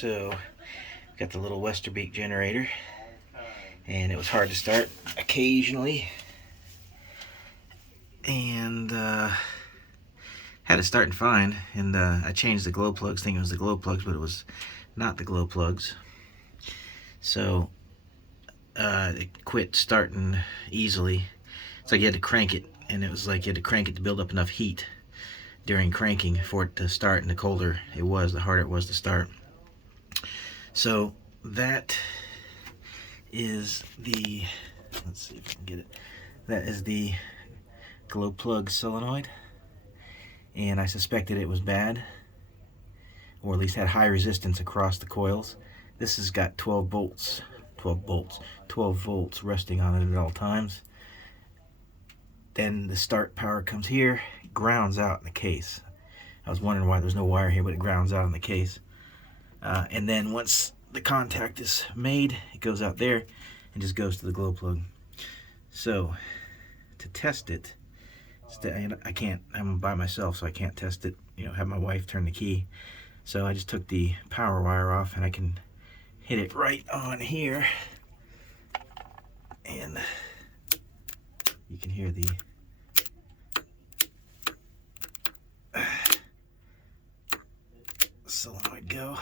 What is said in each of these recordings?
So, got the little Westerbeke generator, and it was hard to start occasionally, and had it starting fine, and I changed the glow plugs thinking it was the glow plugs, but it was not the glow plugs. So it quit starting easily. It's like you had to crank it, and it was like you had to crank it to build up enough heat during cranking for it to start, and the colder it was, the harder it was to start. So that is the, let's see if I can get it, that is the glow plug solenoid, and I suspected it was bad, or at least had high resistance across the coils. This has got 12 volts resting on it at all times. Then the start power comes here, grounds out in the case. I was wondering why there's no wire here, but it grounds out in the case. And then once the contact is made, it goes out there and just goes to the glow plug. So to test it, I can't, I'm by myself, so I can't test it, have my wife turn the key. So I just took the power wire off, and I can hit it right on here, and you can hear the solenoid go.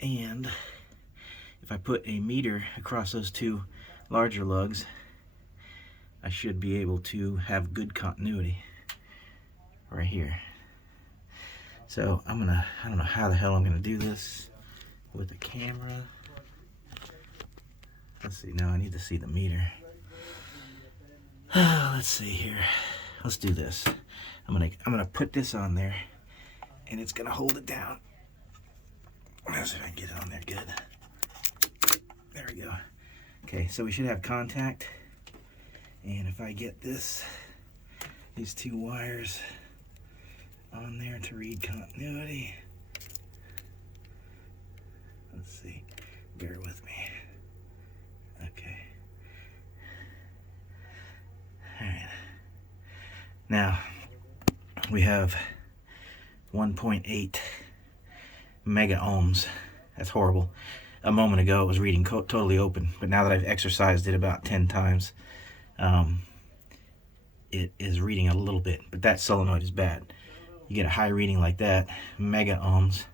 And if I put a meter across those two larger lugs, I should be able to have good continuity right here. So I don't know how the hell I'm gonna do this with a camera. Let's see, now I need to see the meter. Let's see here. Let's do this. I'm gonna put this on there, and it's gonna hold it down. Let's see if I can get it on there good. There we go. Okay, so we should have contact. And if I get these two wires on there to read continuity, let's see, bear with me. Okay. All right. Now we have 1.8 mega ohms. That's horrible. A moment ago it was reading totally open, but now that I've exercised it about 10 times, it is reading a little bit, but that solenoid is bad. You get a high reading like that, mega ohms,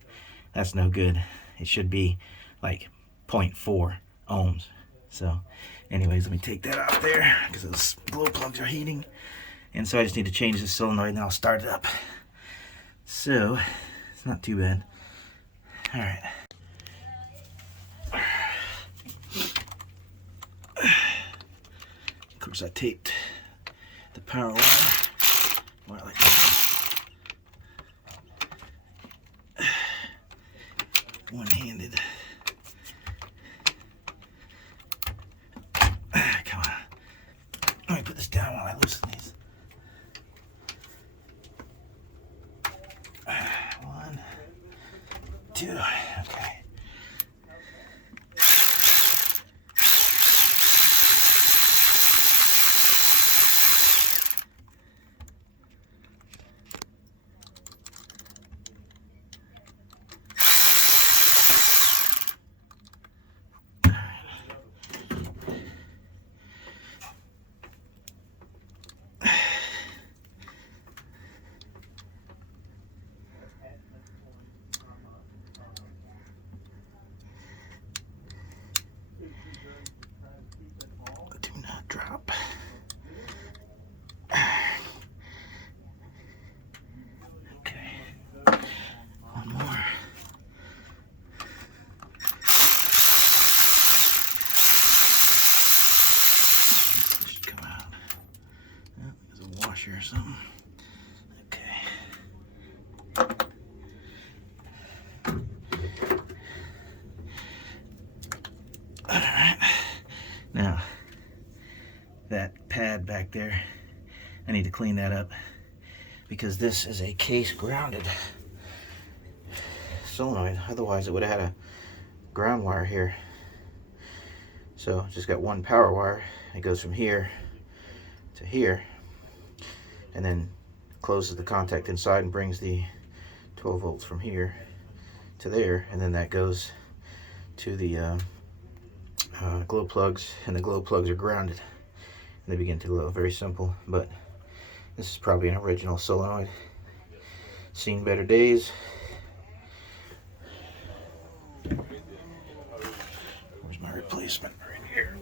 that's no good. It should be like 0.4 ohms. So anyways, let me take that out there because those glow plugs are heating. And so I just need to change the solenoid, and then I'll start it up. So it's not too bad. All right. Of course, I taped the power wire more like this. One-handed. Come on. Let me put this down while I loosen these. One, two, okay. Drop. Okay. One more. This should come out. Oh, there's a washer or something. Okay. All right. Now, that pad back there, I need to clean that up because this is a case grounded solenoid. Otherwise it would have had a ground wire here. So just got one power wire. It goes from here to here, and then closes the contact inside and brings the 12 volts from here to there, and then that goes to the glow plugs, and the glow plugs are grounded and they begin to glow. Very simple, but this is probably an original solenoid. Seen better days. Where's my replacement? Right here.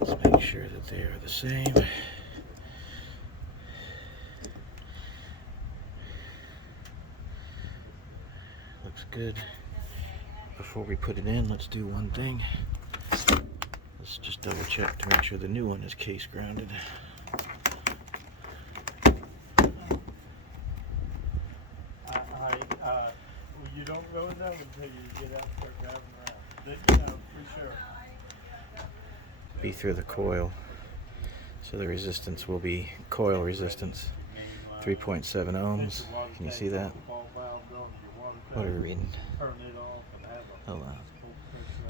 Let's make sure that they are the same. Looks good. Before we put it in, let's do one thing. Let's just double check to make sure the new one is case grounded. You don't go in there until you get out and start driving around. Then you know for sure. Be through the coil. So the resistance will be coil resistance, 3.7 ohms. Can you see that? What are we reading? Hold on.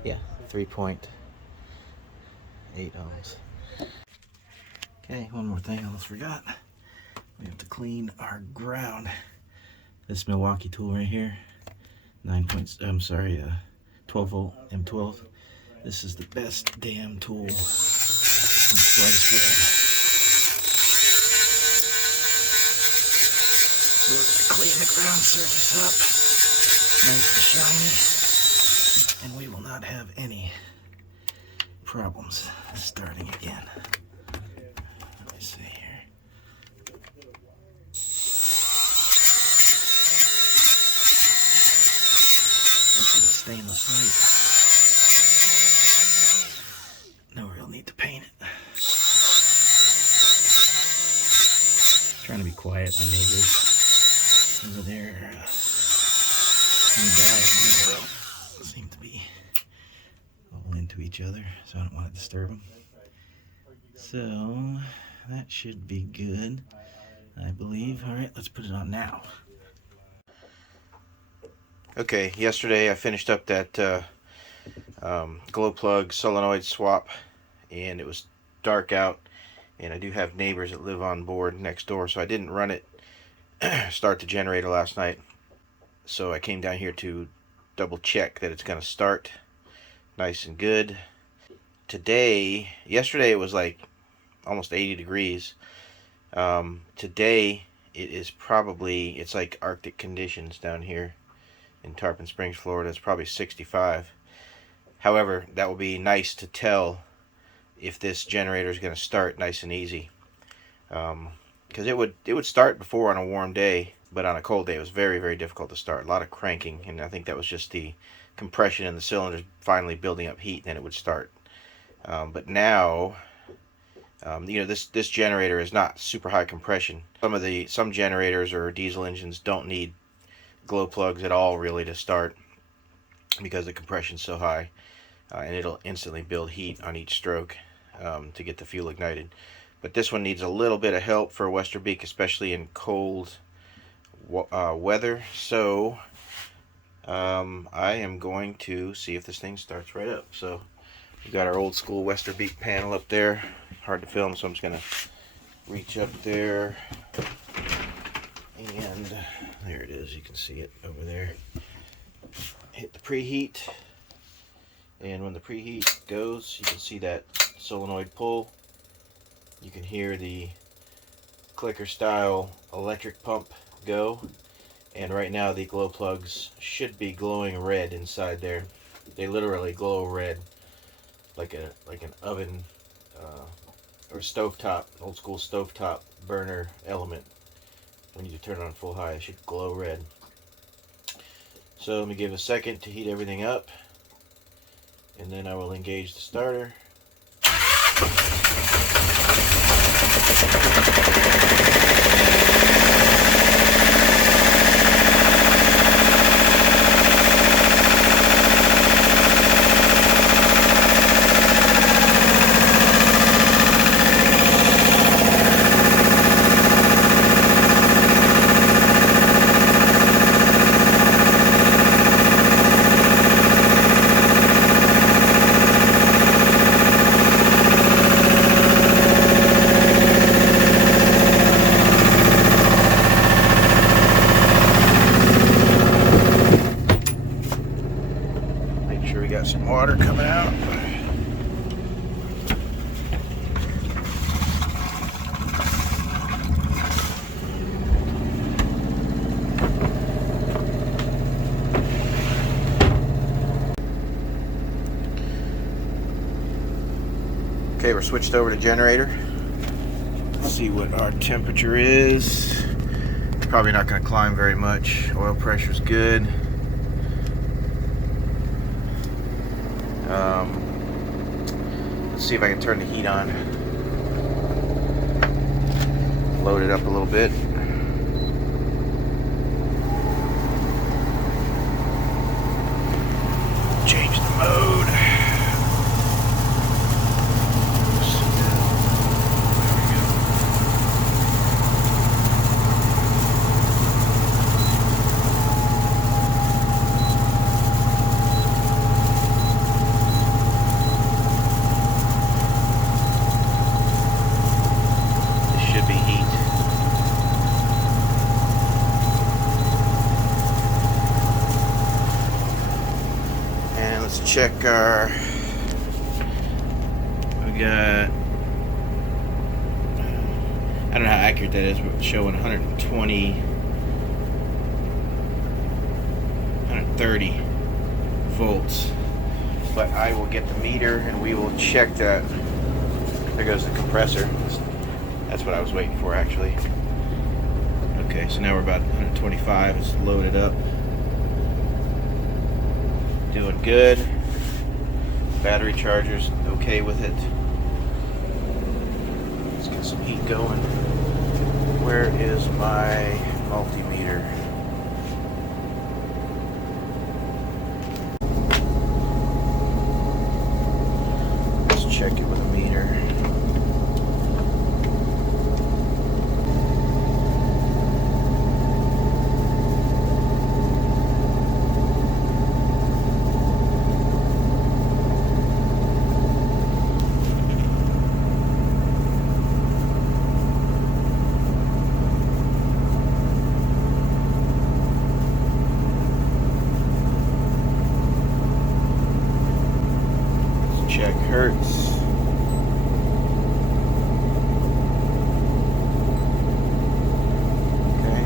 Yeah, 3.8 ohms. Okay, one more thing I almost forgot. We have to clean our ground. This Milwaukee tool right here, 12 volt M12. This is the best damn tool in sliced bread. We're gonna clean the ground surface up, nice and shiny, and we will not have any problems starting again. Let me see here. This is a stainless plate. No real need to paint it. Trying to be quiet. My neighbors over there, one guy and one girl, seem to be all into each other, so I don't want to disturb them. So that should be good, I believe. All right, let's put it on now. Okay, yesterday I finished up that glow plug solenoid swap, and it was dark out, and I do have neighbors that live on board next door, so I didn't run it, start the generator last night. So I came down here to double check that it's going to start nice and good. Yesterday it was like almost 80 degrees. Today it's like Arctic conditions down here in Tarpon Springs, Florida. It's probably 65. However, that will be nice to tell if this generator is going to start nice and easy. Because it would start before on a warm day, but on a cold day it was very, very difficult to start. A lot of cranking, and I think that was just the compression in the cylinders finally building up heat, and then it would start. But now, this generator is not super high compression. Some generators or diesel engines don't need glow plugs at all really to start because the compression's so high, and it'll instantly build heat on each stroke to get the fuel ignited. But this one needs a little bit of help for Westerbeke, especially in cold weather. So I am going to see if this thing starts right up. So we've got our old school Westerbeke panel up there. Hard to film, so I'm just going to reach up there, and there it is. You can see it over there. Hit the preheat, and when the preheat goes, you can see that solenoid pull. You can hear the clicker style electric pump go, and right now the glow plugs should be glowing red inside there. They literally glow red, like an oven or stovetop, old school stovetop burner element. When you turn it on full high, it should glow red. So let me give it a second to heat everything up, and then I will engage the starter. we're switched over to generator. Let's see what our temperature is. Probably not going to climb very much. Oil pressure's good. Let's see if I can turn the heat on. Load it up a little bit. Change the mode. Check our, we got, I don't know how accurate that is, but it's showing 120, 130 volts. But I will get the meter and we will check that. There goes the compressor. That's what I was waiting for, actually. Okay, so now we're about 125. It's loaded up. Doing good. Battery charger's okay with it. Let's get some heat going. Where is my multimeter? Let's check it with a meter. Check hertz. Okay.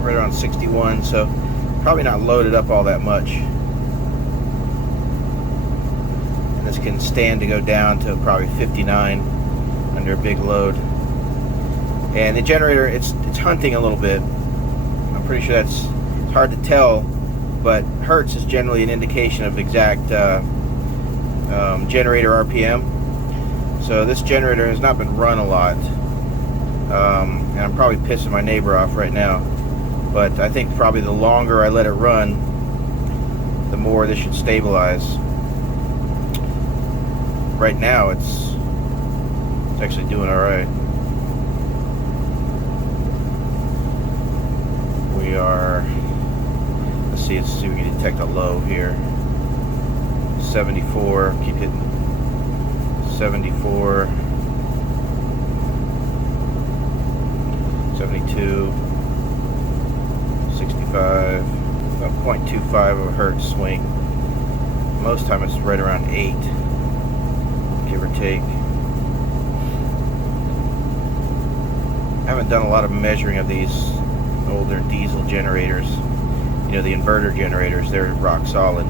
Right around 61, so probably not loaded up all that much. This can stand to go down to probably 59 under a big load. And the generator, it's hunting a little bit. I'm pretty sure it's hard to tell, but hertz is generally an indication of exact generator RPM. So this generator has not been run a lot, and I'm probably pissing my neighbor off right now. But I think probably the longer I let it run, the more this should stabilize. Right now it's actually doing alright. We are, let's see if we can detect a low here. 74, keep hitting 74, 72, 65, about 0.25 of a hertz swing. Most time it's right around 8. Give or take. I haven't done a lot of measuring of these older diesel generators. You know, the inverter generators, they're rock solid.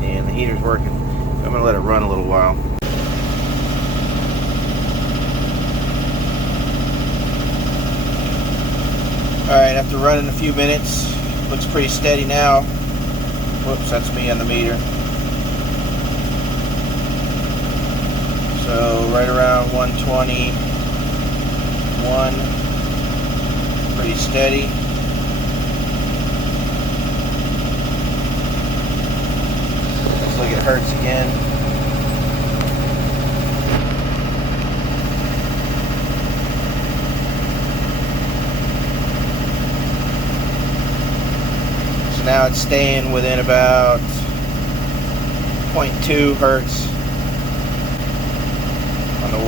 And the heater's working. I'm going to let it run a little while. Alright, after running a few minutes, looks pretty steady now. Whoops, that's me on the meter. So right around 121, pretty steady. Let's look at hertz again. Now it's staying within about 0.2 hertz on the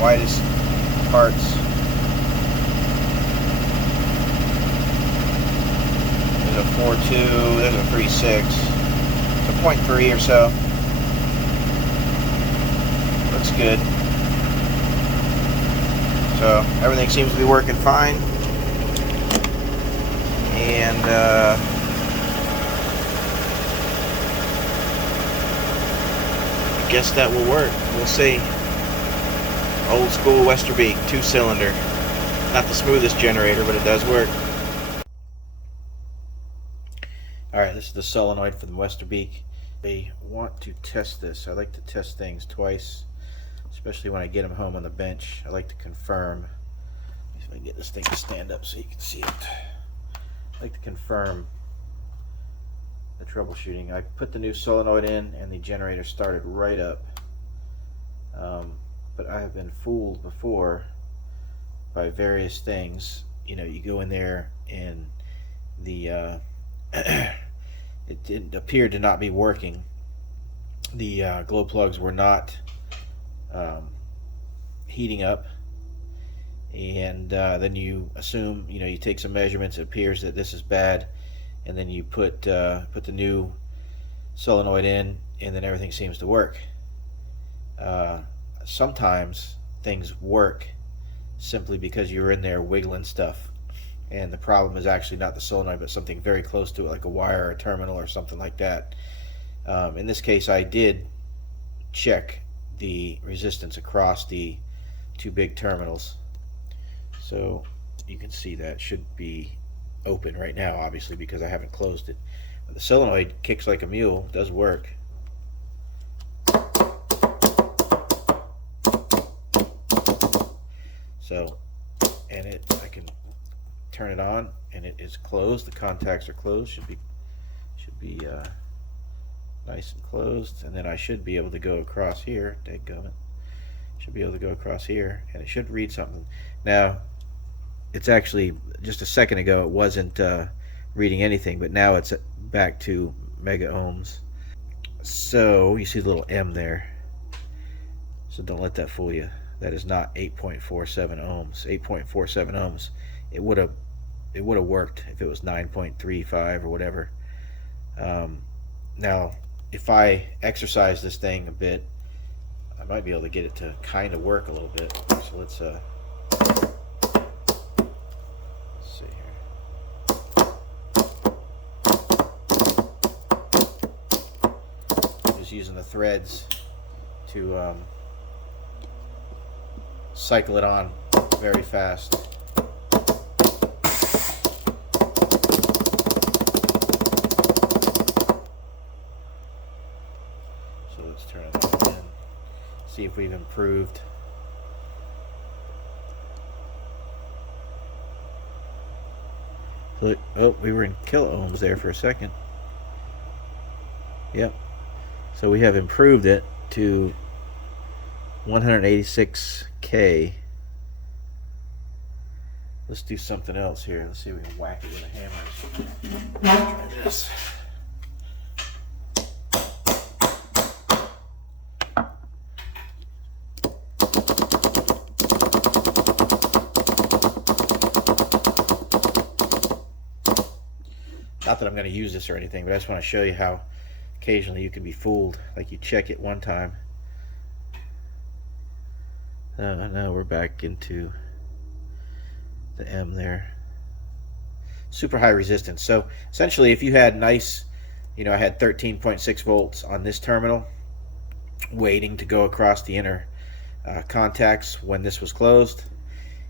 widest parts. 3.42. There's a 3.6. So 0.3 or so. Looks good. So everything seems to be working fine. And I guess that will work. We'll see. Old school Westerbeke 2-cylinder. Not the smoothest generator, but it does work. Alright, this is the solenoid for the Westerbeke. I want to test this. I like to test things twice, especially when I get them home on the bench. I like to confirm. If I can get this thing to stand up so you can see it. I like to confirm the troubleshooting. I put the new solenoid in and the generator started right up. But I have been fooled before by various things. You know, you go in there and the it appeared to not be working. The glow plugs were not heating up, and then you assume, you know, you take some measurements, it appears that this is bad, and then you put the new solenoid in, and then everything seems to work. Sometimes things work simply because you're in there wiggling stuff, and the problem is actually not the solenoid, but something very close to it, like a wire or a terminal or something like that. In this case, I did check the resistance across the two big terminals, so you can see that should be open right now, obviously, because I haven't closed it. But the solenoid kicks like a mule, does work. So, and I can turn it on, and it is closed. The contacts are closed. Should be nice and closed. And then I should be able to go across here. Dadgummit. Should be able to go across here, and it should read something. Now, it's actually, just a second ago, it wasn't reading anything, but now it's back to mega ohms. So you see the little M there. So don't let that fool you. That is not 8.47 ohms. 8.47 ohms. It would have worked if it was 9.35 or whatever. Now, if I exercise this thing a bit, I might be able to get it to kind of work a little bit. So let's see here. Just using the threads to cycle it on very fast. So let's turn it on again. See if we've improved. Look, oh, we were in kilo ohms there for a second. Yep. So we have improved it to 186K. Let's do something else here. Let's see if we can whack it with a hammer. Let's try this. Not that I'm going to use this or anything, but I just want to show you how occasionally you can be fooled. Like you check it one time. Now we're back into the M there. Super high resistance. So essentially, if you had nice, you know, I had 13.6 volts on this terminal waiting to go across the inner contacts when this was closed,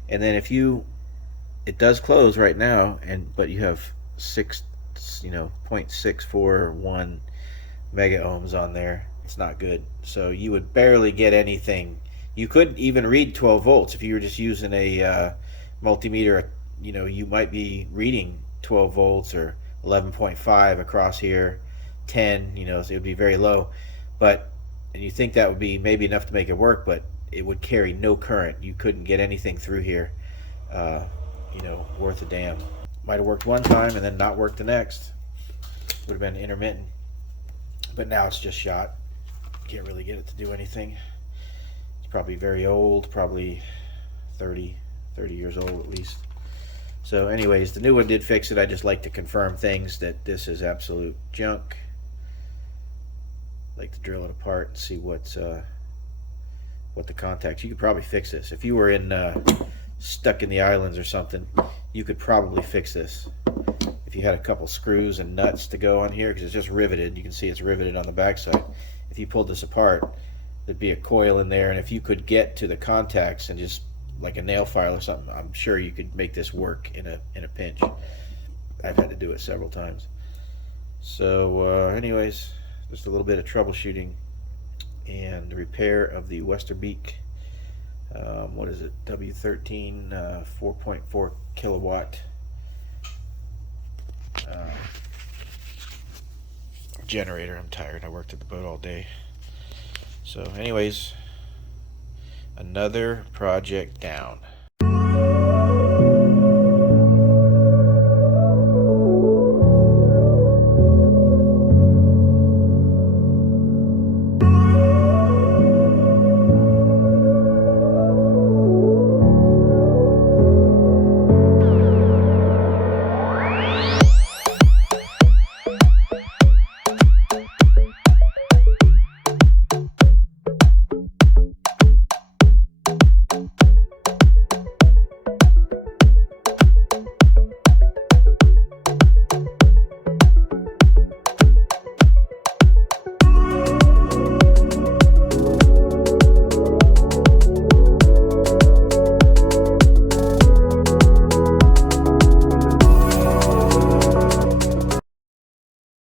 and then if it does close right now, but you have 0.641 mega ohms on there, it's not good. So you would barely get anything. You couldn't even read 12 volts if you were just using a multimeter. You know, you might be reading 12 volts or 11.5 across here, 10, you know, so it would be very low. But, and you think that would be maybe enough to make it work, but it would carry no current. You couldn't get anything through here, you know, worth a damn. Might have worked one time and then not worked the next. Would have been intermittent. But now it's just shot. Can't really get it to do anything. It's probably very old, probably 30 years old at least. So anyways, the new one did fix it. I just like to confirm things that this is absolute junk. Like to drill it apart and see what the contacts. You could probably fix this if you were stuck in the islands or something. You could probably fix this if you had a couple screws and nuts to go on here, because it's just riveted. You can see it's riveted on the backside. If you pulled this apart, there'd be a coil in there, and if you could get to the contacts and just like a nail file or something, I'm sure you could make this work in a pinch. I've had to do it several times. So anyways, just a little bit of troubleshooting and repair of the Westerbeke what is it, W13 4.4 kilowatt generator. I'm tired. I worked at the boat all day. So anyways, another project down.